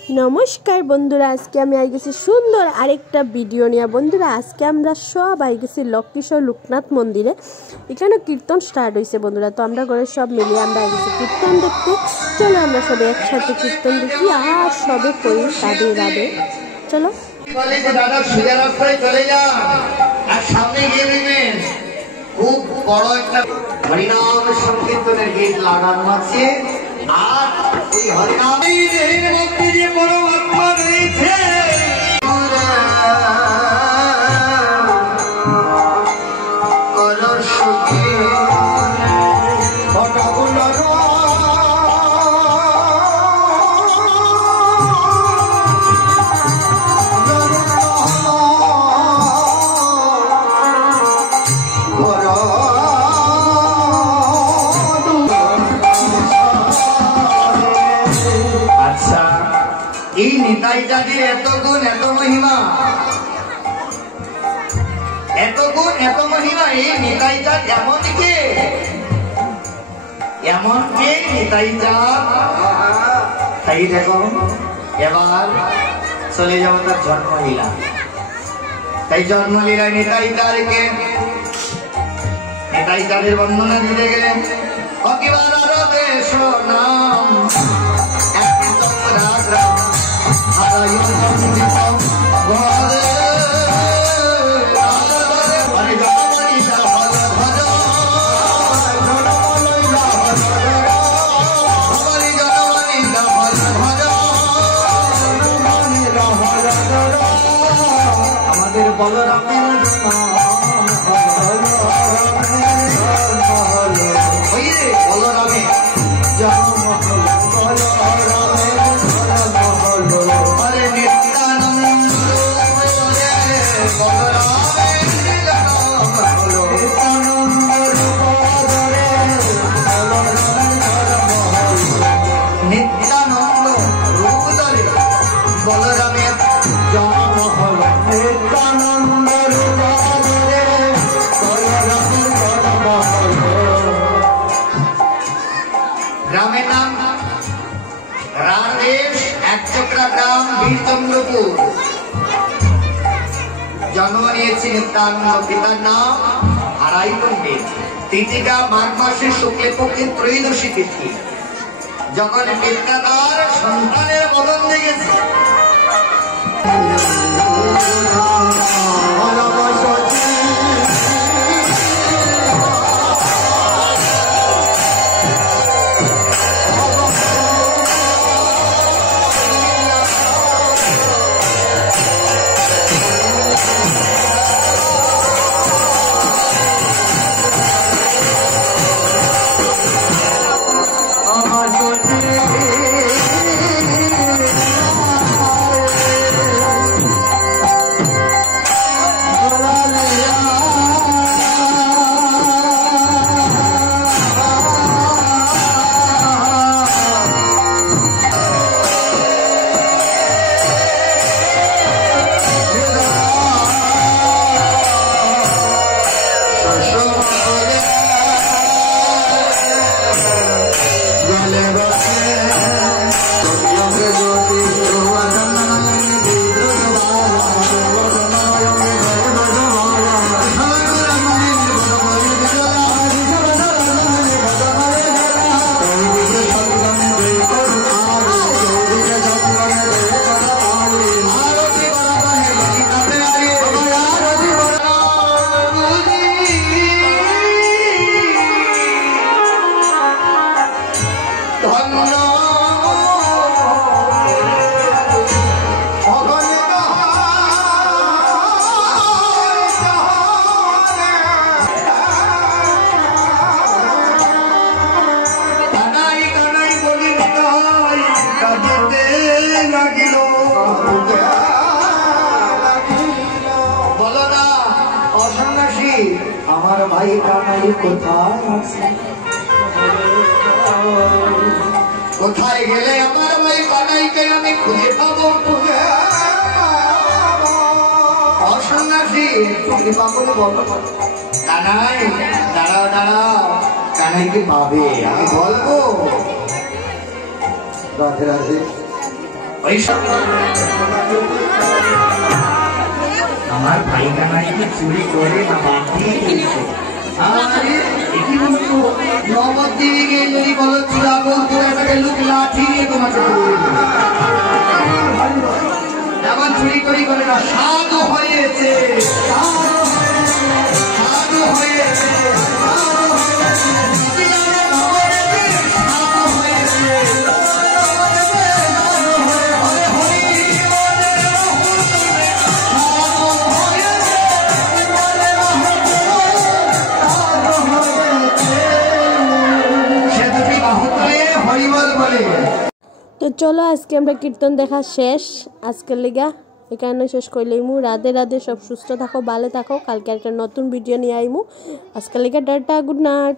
नमस्कार बंधुरा आज के आमी आइगेছি सुंदर आरेकटा भिडियो निये बंधुरा आज के आमरा सब आइगेছি लक्ष्मीश्वर लोकनाथ मंदिरे एखाने कीर्तन स्टार्ट হইছে बंधुरा तो आमरा घरे सब मिलिয়ে आमरा आइगेছি कीर्तन देखते चलो आमरा सब एकसाथे कीर्तन देखी আর সবে কই রাধে রাধে চলো বলে যে দাদা সোজা রাস্তায় চলে যান আর সামনে গিয়ে দেখবেন খুব বড় একটা হরিনাম সংকীর্তনের গীত লাগানো আছে আর ওই হরিনামের মধ্যে যে পরমাত্মা রয়েছে নিতাইজাদের এত গুণ এত মহিমা এই নিতাইজাদ এমন কে নিতাইজাদ তাই দেখো এবার চলে যাবো তার জন্মলীলা তাই জন্মলীলায় নিতাইজাদের বর্ণনা দিতে গেলেন অকিবার আরো দেশ নাম আমাদের বলরামের বলরামে গ্রামের নাম রাধেশ একচক্রা গ্রাম বীরচন্দ্রপুর জন্ম নিয়েছিলেন তার পিতার নাম হারাই পণ্ডিত তিথিকা মাঘ মাসের শুক্লপক্ষের ত্রয়োদশী তিথি যখন পিতা তার সন্তানের বদন দেখেছে আমার ভাই কানাই কোথায় আছে কোথায় গেলে আমার ভাই কানাইকে আমি খুঁজে পাবো অসন্ন্যাসী তুমি পাবো বলো কানাই দাঁড়াও কানাইকে পাবে আমি বলবো রাধে রাধে ওই আমার ভাইটা নাকি চুরি করে না বাদ দিয়ে দিয়েছে। আরে একই বস্তু নবদ্বীপে যদি বলো চূড়া বলতো একটা লোক লাঠি নিয়ে তোমাকে এমন চুরি করি করে না। সাধু হয়েছে, সাধু হয়েছে, তো চলো আজকে আমরা কীর্তন দেখা শেষ, আজকের লিগা এখানে শেষ করলেইমু। রাধে রাধে, সব সুস্থ থাকো, ভালো থাকো। কালকে একটা নতুন ভিডিও নিয়ে আইমু। আজকের লিগা টাটা, গুড নাইট।